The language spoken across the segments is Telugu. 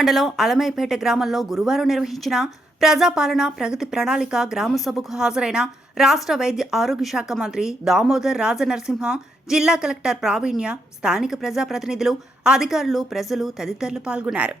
మండలం అలమైపేట గ్రామంలో గురువారం నిర్వహించిన ప్రజాపాలన ప్రగతి ప్రణాళిక గ్రామ సభకు హాజరైన రాష్ట్ర వైద్య ఆరోగ్య శాఖ మంత్రి దామోదర్ రాజనరసింహ, జిల్లా కలెక్టర్ ప్రావీణ్య, స్థానిక ప్రజాప్రతినిధులు, అధికారులు, ప్రజలు తదితరులు పాల్గొన్నారు.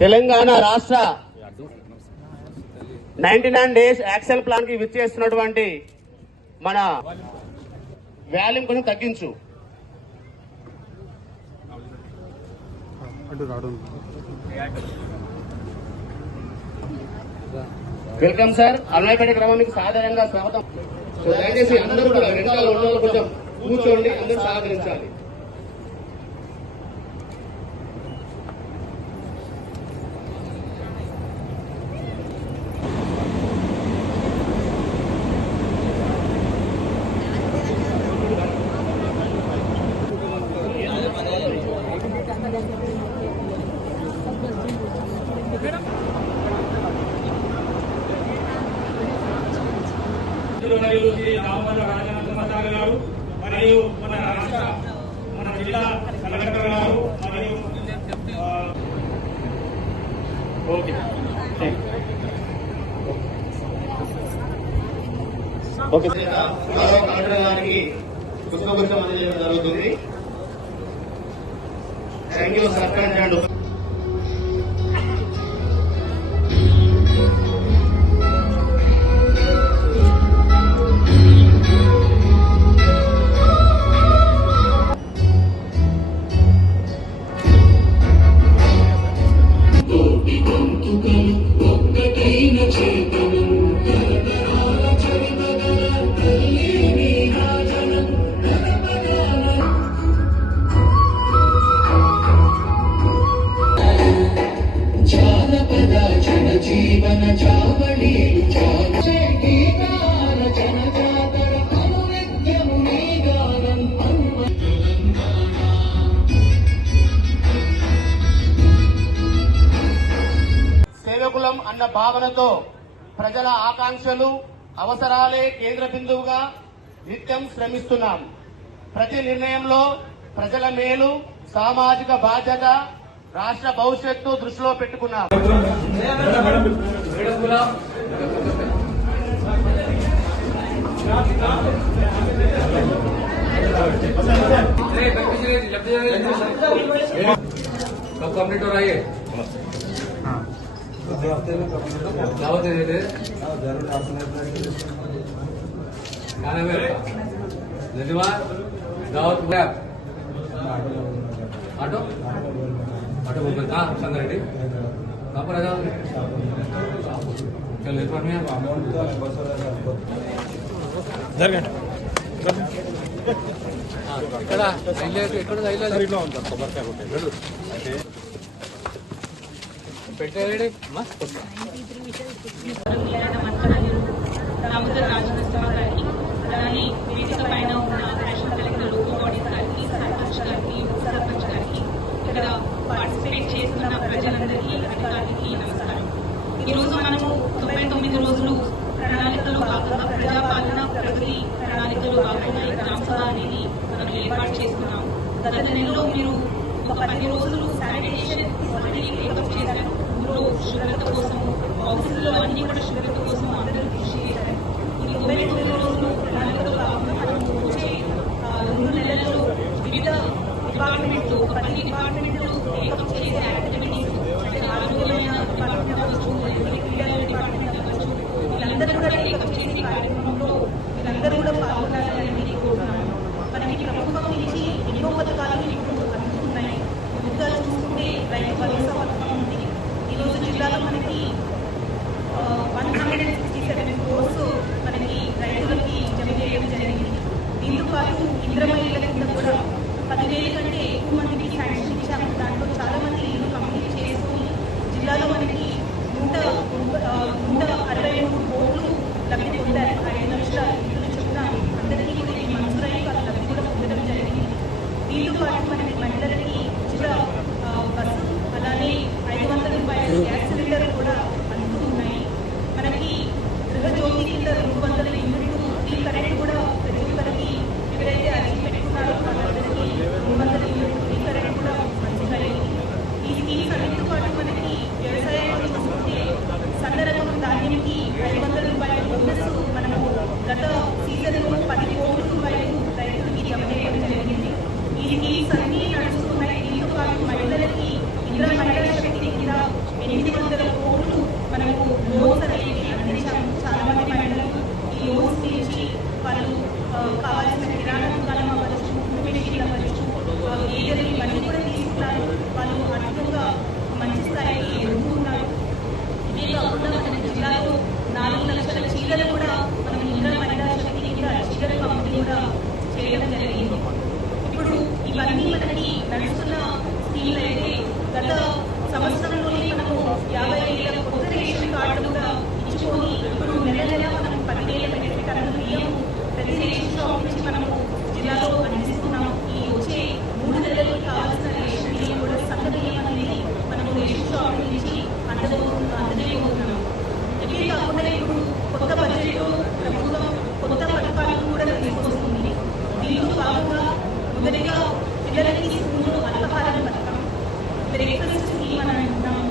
తెలంగాణ రాష్ట్ర 99 డేస్ యాక్షన్ ప్లాన్ కి విచ్చేస్తున్నటువంటి మన వాల్యూమ్ కొంచెం తగ్గించు. Welcome sir. అలమైపేట గ్రామానికి సాధారణంగా స్వాగతం. సో దయచేసి అందరూ కూడా వెనకాల ఉన్న వాళ్ళు కొంచెం కూర్చోండి, అందరూ సహకరించాలి. మరియు మన రాష్ట్ర మన జిల్లా కలెక్టర్ గారు మరియు కలెక్టర్ గారికి పుష్పగుచ్చం అందజేయడం జరుగుతుంది. థ్యాంక్ యూ సర్పంచ్ అండ్ సేవకులం అన్న భావనతో ప్రజల ఆకాంక్షలు, అవసరాలే కేంద్ర బిందువుగా నిత్యం శ్రమిస్తున్నాం. ప్రతి నిర్ణయంలో ప్రజల మేలు, సామాజిక బాధ్యత, రాష్ట్ర భవిష్యత్తు దృష్టిలో పెట్టుకున్నాం. कंप्लीट हो रहा है दावत दे देते खाना में धन्यवाद. दावत ऑटो ऑटो बुक करता संदर रेडी कहाँ पर आ जाओ. चल इस बार में ఇక్కడ ఎక్కడ రైల్లో ఉంటారు కొబ్బరికాయ కొట్టే పెట్టాడు. దామోదర్ రాజనరసింహ గారికి, అలానే వేదిక పైన ఉన్న నేషనల్ కలెక్టర్ లోకల్ బాడీస్ గారికి, సర్పంచ్ గారికి, ఉప సర్పంచ్ గారికి, ఇక్కడ పార్టిసిపేట్ చేస్తున్న ప్రజలందరికీ, అధికారులకి నమస్కారం. ఈరోజు మనము 99 రోజులు ప్రణాళికలో భాగంగా ప్రజాపాలన ప్రగతి ప్రణాళికలో భాగంగా ఈ గ్రామ సభ అనేది మనం ఏర్పాటు చేస్తున్నాం. గత నెలలో మీరు ఒక 10 రోజులు శానిటేషన్ ఆల్రెడీ టేకప్ చేశారు. ఇందులో శుభ్రత కోసం, ఆఫీసులో అన్ని కూడా శుభ్రత కోసం అందరూ కృషి చేశారు. ఈ 99 రోజులు ప్రణాళికలో భాగంగా మనం వచ్చే 2 నెలల్లో వివిధ డిపార్ట్మెంట్లు, 10 డిపార్ట్మెంట్లు టేకప్ చేసే యాక్టివిటీస్, అంటే ఆరోగ్యమైన డిపార్ట్మెంట్ అవ్వచ్చు, క్రీడల డిపార్ట్మెంట్ అవ్వచ్చు, వీళ్ళందరూ కూడా టేకప్ చేసే కార్యక్రమంలో వీళ్ళందరూ కూడా పాల్గొనాలని కోరుతున్నాను. మనకి ప్రభుత్వం నుంచి ఎన్నో పథకాలు ఇప్పుడు అందుతున్నాయి. ముందుగా చూసుకుంటే రైతు 800 కోట్లు మనకు లోన్స్ అనేవి అందించాము. చాలా మంది మహిళలు ఈ లోన్స్ నుంచి వాళ్ళు కావాల్సిన కిరాణా దుకాణం అవ్వచ్చు, మెషిన్ అవ్వచ్చు, ఏదైనా ఇవన్నీ కూడా తీసుకున్నారు. వాళ్ళు అద్భుతంగా మంచి స్థాయికి ఎదుర్కొన్నారు. ఇదే కాకుండా మన జిల్లాలో 4 లక్షల చీరలు కూడా మనం ఇంద్ర మహిళా శక్తి కూడా చీరల పంపిణీ కూడా చేయడం జరిగింది. ఇప్పుడు ఇవన్నీ మనకి నడుస్తున్న స్కీమ్లు అయితే గత సంవత్సరంలోనే మనము 50,000 కొత్త రేషన్ కార్డులు కూడా ఇచ్చుకొని ఇప్పుడు నెల నెల మనం 10,000 మెట్రిక్ టన్నుల బియ్యం ప్రతి రేషన్ షాప్ నుంచి మనము జిల్లాలో అందిస్తున్నాము. ఈ వచ్చే 3 నెలలకు కావాల్సిన రేషన్ బియ్యం కూడా సంఘ బియ్యం అనేది మనము రేషన్ షాప్ నుంచి అందజేయబోతున్నాము. ఇదే కాకుండా ఇప్పుడు కొత్త బడ్జెట్లో ప్రభుత్వం కొత్త పథకాలను కూడా తీసుకొస్తుంది. దీంతో భాగంగా మొదటిగా పిల్లలకి స్కూల్లో అల్పాహారం పథకం, బ్రేక్ఫాస్ట్ స్కీమ్ అని అంటున్నాము.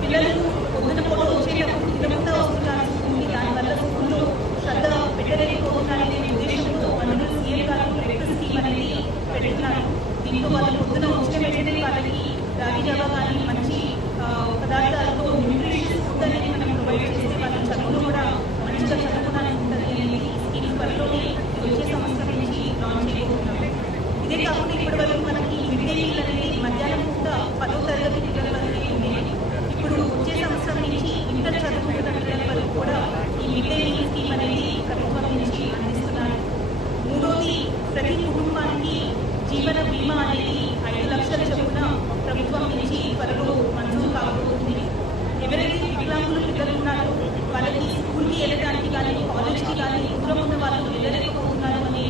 పిల్లలు పొద్దున పూట వచ్చేటప్పుడు తిరుగుతూ వస్తున్నారు స్కూల్కి, దానివల్ల స్కూల్లో శ్రద్ధ పెట్టలేకపోతున్నారనే ఉద్దేశంతో మనకు సీఎం గారు బ్రేక్ఫాస్ట్ స్కీమ్ అనేది పెడుతున్నారు. దీంతో వాళ్ళు పొద్దున వచ్చిన వెంటనే వాళ్ళకి రాగి జావా కానీ మంచి పదార్థాలతో న్యూట్రిషియస్ ఫుడ్ అనేది మనం ప్రొవైడ్ చేసి వాళ్ళ చదువులు కూడా మంచిగా చదువుకోవడానికి ఉంటుంది అనేది స్కీమ్ త్వరలోనే వచ్చే సంవత్సరం నుంచి లాంచ్ చేయబోతున్నాం. ఇదే కాకుండా ఇప్పటి వరకు మనకి మిడ్ డే మీల్ అనేది మధ్యాహ్నం పూట 10వ తరగతి పిల్లల వరకు ఉండేది. ఇప్పుడు వచ్చే సంవత్సరం నుంచి ఇంటర్ చదువుకున్న పిల్లల వరకు కూడా ఈ మిడ్ డే మీల్ స్కీమ్ అనేది ప్రభుత్వం నుంచి అందిస్తున్నారు. మూడోది, ప్రతి కుటుంబానికి జీవన బీమా అనేది 5 లక్షల చొప్పున ప్రభుత్వం నుంచి త్వరలో మంజూరు కాబోతుంది. ఎవరైతే వికలాంగులు పిల్లలు ఉన్నారో వాళ్ళకి స్కూల్కి వెళ్ళడానికి కానీ కాలేజ్కి కానీ దూరం ఉన్న వాళ్ళు వెళ్ళలేకపోతున్నారు అనే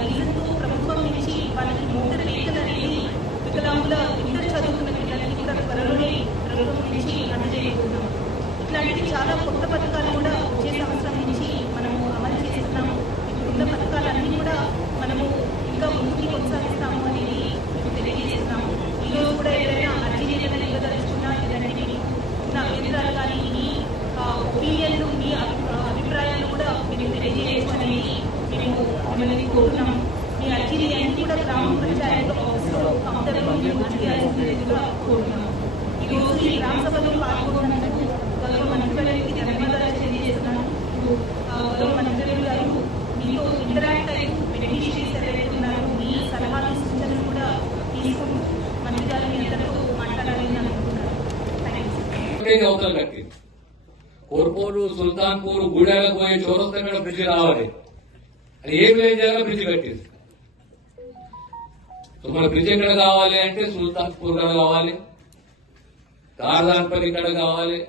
రీజన్తో ప్రభుత్వం నుంచి వాళ్ళకి మోటార్ వెహికల్ అనేది వికలాంగుల ఇంటర్ చదువుతున్న పిల్లలకి కూడా త్వరలోనే ప్రభుత్వం నుంచి అందజేయబోతున్నాం. ఇట్లాంటివి చాలా కొత్త పథకాలు కూడా వచ్చే సంవత్సరం నుంచి మనము అమలు చేస్తున్నాము. ఇప్పుడున్న పథకాలన్నీ కూడా మనము ఇంకా ముందుకు కొనసాగిస్తాము అనేది మీకు తెలియజేస్తున్నాము. ఈరోజు కూడా ఎవరైనా అర్జీ ఏదైనా ఇవ్వదలుచుకున్నా, లేదంటే ఉన్న అభ్యంతరాలు కానీ మీ ఒపీనియన్లు, మీ అభిప్రాయాలు కూడా మీరు తెలియజేయచ్చు అనేది మేము మిమ్మల్ని కోరుతున్నాము. మీ అర్జీని అన్ని కూడా గ్రామ పంచాయతీ ఆఫీసులో కౌంటర్లో మీరు అందజేయాల్సిందిగా కోరుతున్నాము. ఈరోజు ఈ గ్రామ సభలో పాల్గొన్నందుకు గౌరవ మంత్రి గారికి ధన్యవాదాలు తెలియజేస్తున్నాను. ఇప్పుడు గౌరవ మంత్రి గారు మీతో ఇంటరాక్ట్ అయ్యి బెనిఫిషరీస్ ఎవరైతే ఉన్నారో మీ సలహాలు సూచనలు కూడా తీసుకుంటూ మంత్రి గారు మీ అందరితో మాట్లాడాలని అనుకుంటున్నాను. థ్యాంక్ అవతల కట్టి కోర్పూరు, సుల్తాన్పూర్, గూడెలకు పోయే చౌరస్తా మీద బ్రిడ్జ్ రావాలి. అది ఏ విలేజ్ చేయాలో బ్రిడ్జ్ కట్టేది. సో మన బ్రిడ్జ్ ఎక్కడ కావాలి అంటే సుల్తాన్పూర్ కడ కావాలి, తార్దాన్పల్లి కడ కావాలి,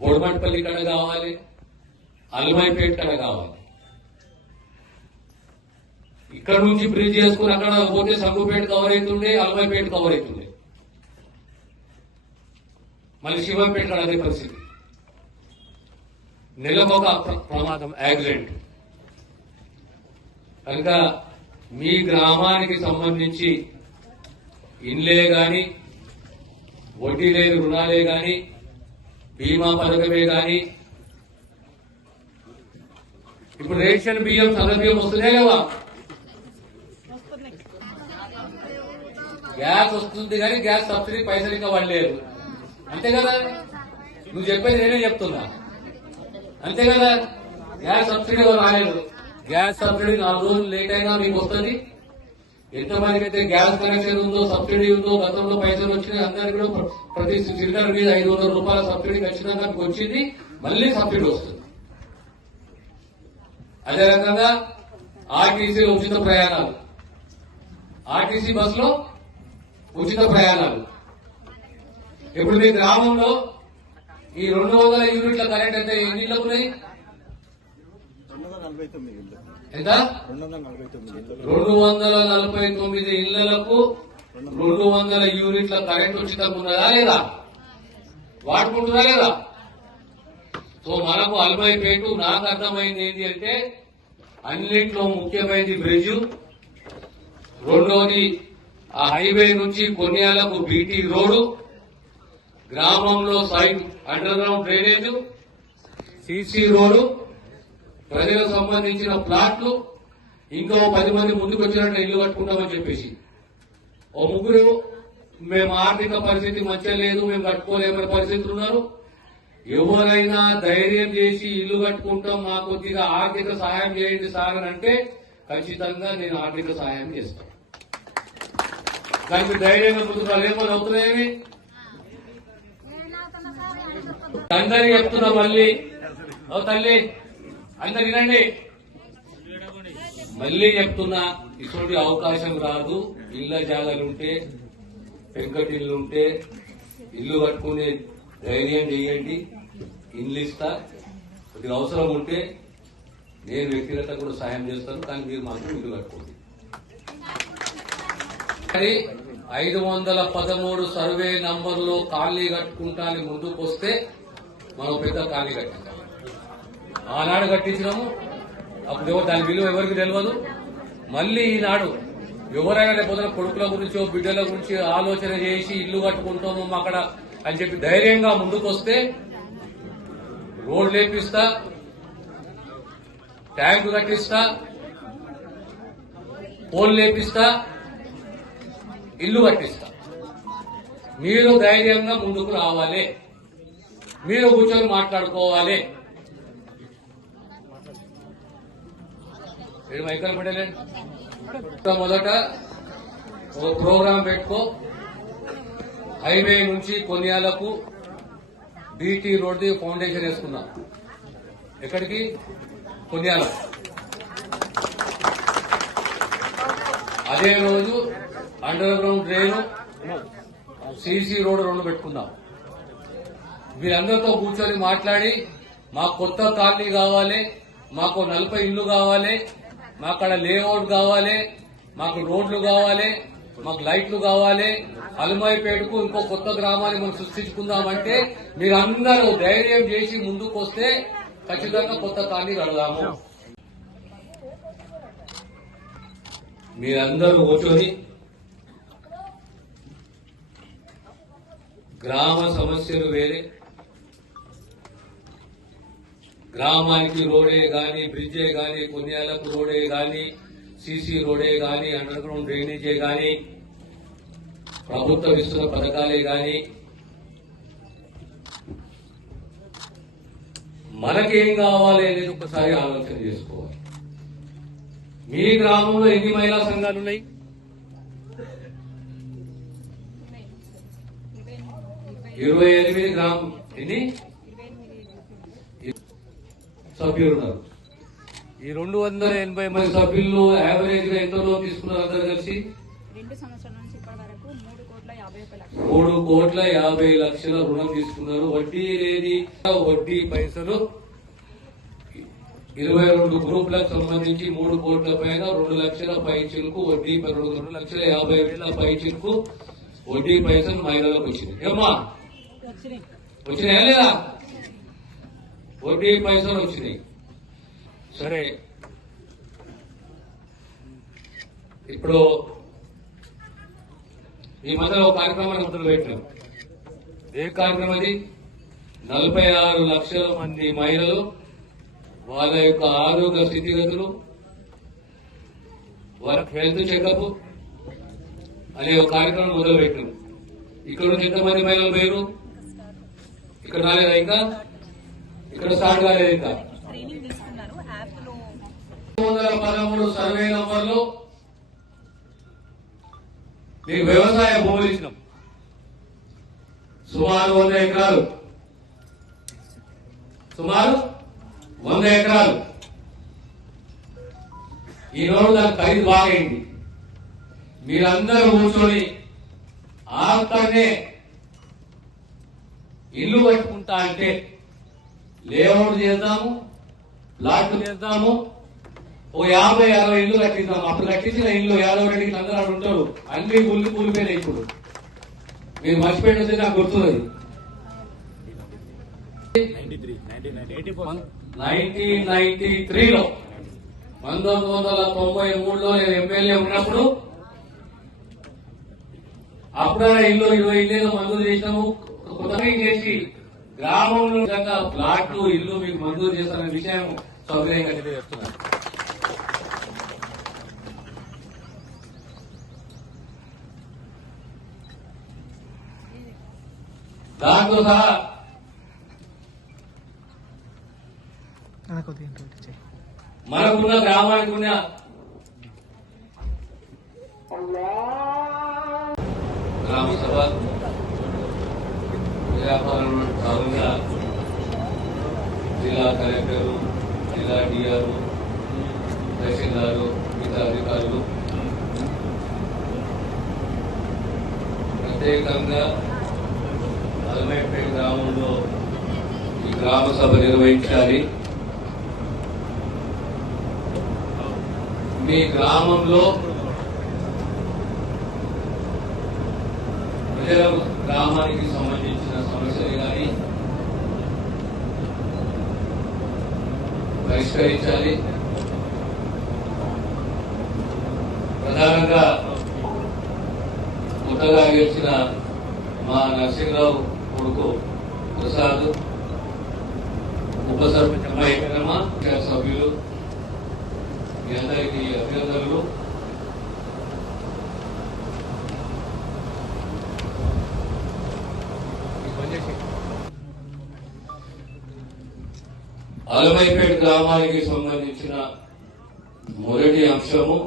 బోడమట్పల్లి కడ కావాలి, అల్మైపేట్ కడ కావాలి. ఇక్కడ నుంచి బ్రిడ్జ్ చేసుకుని అక్కడ పోతే సంగుపేట కవర్ అవుతుండే, అల్మైపేట కవర్ అవుతుండే, మళ్ళీ శివంపేట కడ అదే పరిస్థితి. నెలకొక ప్రమాదం, యాక్సిడెంట్. కనుక మీ గ్రామానికి సంబంధించి ఇండ్లే గాని, వడ్డీ లేని రుణాలే గాని, బీమా పథకమే గాని, ఇప్పుడు రేషన్ బియ్యం, సన్న బియ్యం వస్తున్నాయి కదా, గ్యాస్ వస్తుంది కానీ గ్యాస్ సబ్సిడీ పైసలు ఇంకా పడలేదు. అంతే కదా, నువ్వు చెప్పేది నేనే చెప్తున్నా. అంతే కదా, గ్యాస్ సబ్సిడీ రాలేదు. గ్యాస్ సబ్సిడీ 4 రోజులు లేట్ అయినా మీకు వస్తుంది. ఎంతమందికి అయితే గ్యాస్ కనెక్షన్ ఉందో, సబ్సిడీ ఉందో, గతంలో పైసలు వచ్చినాయి అందరికి కూడా ప్రతి సిలిండర్ మీద 500 రూపాయల సబ్సిడీ ఖచ్చితంగా మీకు వచ్చింది. మళ్ళీ సబ్సిడీ వస్తుంది. అదే రకంగా ఆర్టీసీలో ఉచిత ప్రయాణాలు, ఆర్టీసీ బస్సులో ఉచిత ప్రయాణాలు. ఇప్పుడు మీ గ్రామంలో ఈ 200 యూనిట్ల కరెంట్ అయితే ఎన్ని ఇళ్లకు ఉన్నాయి? ఎంత? 249 ఇళ్లకు 200 యూనిట్ల కరెంట్ ఉచితంగా ఉన్నదా లేదా? వాడుకుంటున్నా లేదా? సో మనకు అల్మైపేటు నాకు అర్థమైంది ఏంటి అంటే అన్నింటిలో ముఖ్యమైనది బ్రిడ్జ్, రెండోది ఆ హైవే నుంచి కొన్యాలకు బీటీ రోడ్డు, గ్రామంలో side under ground drainage, CC road, ప్రజలకు సంబంధించిన ప్లాట్లు, ఇంకో 10 మంది ముందుకు వచ్చినట్టు ఇల్లు కట్టుకుంటామని చెప్పేసి ఓ ముగ్గురు మేము ఆర్థిక పరిస్థితి మంచిగా లేదు, మేము కట్టుకోలేమనే పరిస్థితులు ఉన్నారు. ఎవరైనా ధైర్యం చేసి ఇల్లు కట్టుకుంటాం, మా కొద్దిగా ఆర్థిక సహాయం చేయండి సార్ అని అంటే ఖచ్చితంగా నేను ఆర్థిక సహాయం చేస్తాను. దానికి ధైర్యంగా ముందుకు ఏమని అవుతున్నాయని అందరికి చెప్తున్నా. మళ్ళీ ఓ తల్లి అందరు వినండి, మళ్ళీ చెప్తున్నా, ఇటువంటి అవకాశం రాదు. ఇళ్ల జాగాలుంటే, పెంకటిల్లుంటే ఇల్లు కట్టుకునే ధైర్యం చేయండి. ఇల్లు ఇస్తా, కొద్దిగా అవసరం ఉంటే నేను వ్యక్తిగత కూడా సాయం చేస్తాను, కానీ మీరు మాత్రం ఇల్లు కట్టుకోండి. కానీ 513 సర్వే నంబర్లో కాలనీ కట్టుకుంటానికి ముందుకు వస్తే మనం పెద్ద కాలనీ కట్టించాం. ఆనాడు కట్టించినాము, అప్పుడు దాని విలువ ఎవరికి తెలియదు. మళ్ళీ ఈనాడు ఎవరైనా లేకపోతే కొడుకుల గురించో బిడ్డల గురించి ఆలోచన చేసి ఇల్లు కట్టుకుంటాము అక్కడ అని చెప్పి ధైర్యంగా ముందుకు వస్తే రోడ్లు లేపిస్తా, ట్యాంకు కట్టిస్తా, పోల్ లేపిస్తా, ఇల్లు కట్టిస్తా. మీరు ధైర్యంగా ముందుకు రావాలి, మీరు కూర్చొని మాట్లాడుకోవాలి. మైకల్ పడేలే మొదట ఒక ప్రోగ్రాం పెట్టుకో. హైవే నుంచి కొన్యాలకు బీటీ రోడ్ ఫౌండేషన్ వేసుకున్నాం. ఎక్కడికి? కొన్యాల. అదే రోజు under ground drain, CC road 2 పెట్టుకున్నాం. వీరందరితో కూర్చొని మాట్లాడి మాకు కొత్త కాలనీ కావాలి, మాకు 40 ఇళ్లు కావాలి, మాకు అక్కడ లేఅవుట్ కావాలి, మాకు రోడ్లు కావాలి, మాకు లైట్లు కావాలి, అలమాయిపేటకు ఇంకో కొత్త గ్రామాన్ని మనం సృష్టించుకుందామంటే మీరందరూ ధైర్యం చేసి ముందుకు వస్తే ఖచ్చితంగా కొత్త కాలనీ కడదాము. మీరందరూ కూర్చొని గ్రామ సమస్యలు వేరే, గ్రామానికి రోడే గాని, బ్రిడ్జే గాని, కొన్యాలకు రోడే గాని, సీసీ రోడే గాని, అండర్ గ్రౌండ్ డ్రైనేజే గాని, ప్రభుత్వం ఇస్తున్న పథకాలే గాని, మనకేం కావాలి అనేది ఒకసారి ఆలోచన చేసుకోవాలి. మీ గ్రామంలో ఎన్ని మహిళా సంఘాలు ఉన్నాయి? 28 గ్రామం. ఎన్ని సభ్యులు ఉన్నారు? ఈ 280 మంది సభ్యులు యావరేజ్ గా ఎంత లోన్ తీసుకున్నారు అందరు కలిసి? 2 సంవత్సరాల నుంచి ఇప్పటి వరకు 3 కోట్ల 50 లక్షల రుణం తీసుకున్నారు. వడ్డీ లేని వడ్డీ పైసలు 22 గ్రూపులకు సంబంధించి 3 కోట్ల పైన 2 లక్షల పై చిరుకు వడ్డీ, 2,50,000 పై చిరుకు వడ్డీ పైసలు మహిళలకు వచ్చినాయి. ఏమ్మా వచ్చినాయా లేదా? వడ్డీ పైసలు వచ్చినాయి. సరే, ఇప్పుడు ఈ మధ్యలో ఒక కార్యక్రమాన్ని మొదలు పెట్టాం. ఏ కార్యక్రమం అది? 46 లక్షల మంది మహిళలు వాళ్ళ యొక్క ఆరోగ్య స్థితిగతులు, వాళ్ళకి హెల్త్ చెకప్ అనే ఒక కార్యక్రమం మొదలు పెట్టాం. ఇక్కడ నుంచి ఎంతమంది మహిళలు పోయారు? ఇక్కడ రాలేదా? ఇంకా ఇక్కడ స్టార్ట్ కాలేదు. ఇంకా ట్రైనింగ్ తీసుకున్నారు. యాప్ లో 313 సర్వే నంబర్లు మీకు వ్యవసాయ భూములు ఇచ్చినాం. సుమారు 100 ఎకరాలు, సుమారు 100 ఎకరాలు. ఈరోజు దానికి ఖరీదు బాగైంది. మీరందరూ కూర్చొని ఆఖరినే ఇల్లు కట్టుకుంటా అంటే లేఅవుట్ చేద్దాము, ప్లాట్లు చేద్దాము, ఓ 50-60 ఇల్లు కట్టిద్దాం. అప్పుడు కట్టించిన ఇల్లు 50 రెడ్డికి అందరూ ఉంటారు. అన్ని కూలిపోయినాయి. ఇప్పుడు మీరు మర్చిపోయినది నాకు గుర్తున్నది. 1993లో 1993లో నేను ఎమ్మెల్యే ఉన్నప్పుడు అప్పుడైనా ఇల్లు 20 ఇల్లు మంజూరు చేసినాము. కొత్తగా చేసి గ్రామంలో ప్లాట్లు, ఇల్లు మీకు మంజూరు చేస్తారనే విషయం సౌకర్యంగా తెలియజేస్తున్నారు. దాంతో సహా మనకున్న గ్రామానికి ఉన్న గ్రామ సభ వ్యాపారంగా జిల్లా కలెక్టరు, జిల్లా డిఆర్ఓ, తహసీల్దారు, మిగతా అధికారులు ప్రత్యేకంగా అల్మైపేట గ్రామంలో ఈ గ్రామ సభ నిర్వహించాలి. మీ గ్రామంలో ప్రజల గ్రామానికి సంబంధించిన సమస్యలు కానీ పరిష్కరించాలి. ప్రధానంగా కొత్తగా గెలిచిన మా నరసింహరావు కొడుకు ప్రసాద్, ఉప సర్పంచ్ అమ్మాయికరమ్మ, సభ్యులు మీ అందరికీ అభినందనలు. అలమైపేట గ్రామానికి సంబంధించిన మొదటి అంశము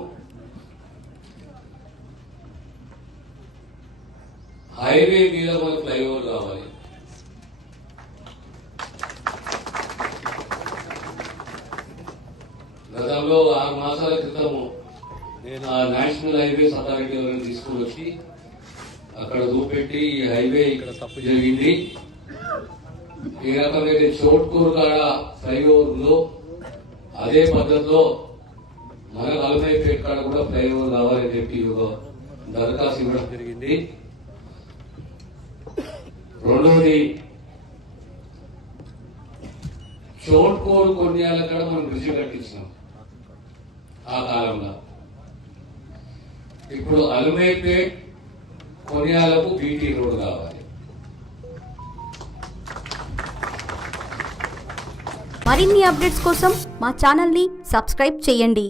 హైవే మీద మనకు ఫ్లైఓవర్ కావాలి. గతంలో 6 మాసాల క్రితము నేను ఆ నేషనల్ హైవేస్ అథారిటీ ఎవరైనా తీసుకుని వచ్చి అక్కడ చూపెట్టి ఈ హైవే ఇక్కడ తప్పు జరిగింది, ఈ రకమైన చోట్కూరు కాడ ఫ్లైఓవర్ ఉందో అదే పద్ధతిలో మన అలమైపేట కాడ కూడా ఫ్లైఓవర్ కావాలని చెప్పి ఒక దరఖాస్తు ఇవ్వడం జరిగింది. రెండవది, చోట్కూరు కొన్యాల కాడ మనం బ్రిడ్జి కట్టించినాం ఆ కాలంలో. ఇప్పుడు అలమైపేట్ కొన్యాలకు బీటీ రోడ్ కావాలి. మరిన్ని అప్డేట్స్ కోసం మా ఛానల్ని సబ్స్క్రైబ్ చేయండి.